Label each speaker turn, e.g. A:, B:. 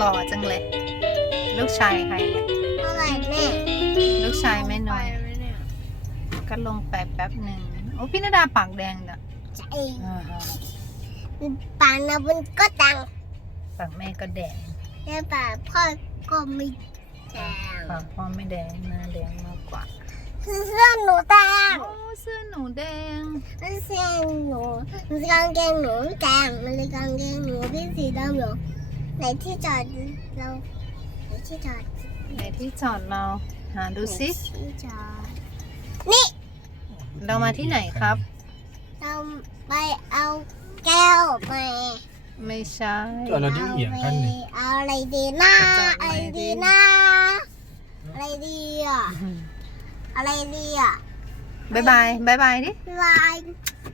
A: ล่อจังเลย ลูกชายใครเนี่ย
B: เท่าไหร่แม่
A: ลูกชายแม่น้อย
C: ไหมเนี่ย
A: ก็ลงไปแป๊บหนึ่งโอ้พี่นาดาปากแดงเด้อ
B: ใจ
A: อ่าฮะ
B: ปากนะมันก็ตัง
A: ปากแม่ก็แดง
B: แต่ปากพ่อก็ไม่แดง
A: ปากพ่อไม่แดงหน้าแดงมากกว่า
B: เสื้อหนูแดง
A: โอ้เสื้อหนูแดง
B: เสื้อหนูกางเกงหนูแดงมันเลยกางเกงหนูที่สีดำอยู่ ไหนที่จอดเราไหนที่จอด
A: ไหนที่จอดเราหาดูสิ
B: ที่จอดนี่
A: เรามาที่ไหนครับ
B: เราไปเอาแก้วไป
A: ไม่ใช่
D: จอดรถที่เหยียบกันนี่
B: เอาอะไรดีนะ
A: จะจอด
B: อะ
A: ไหน
B: ไร
A: ดี
B: ดีนะอะไรดีอะอะไรดีอะ
A: บายบายบายบายดิ
B: ลาย
A: บ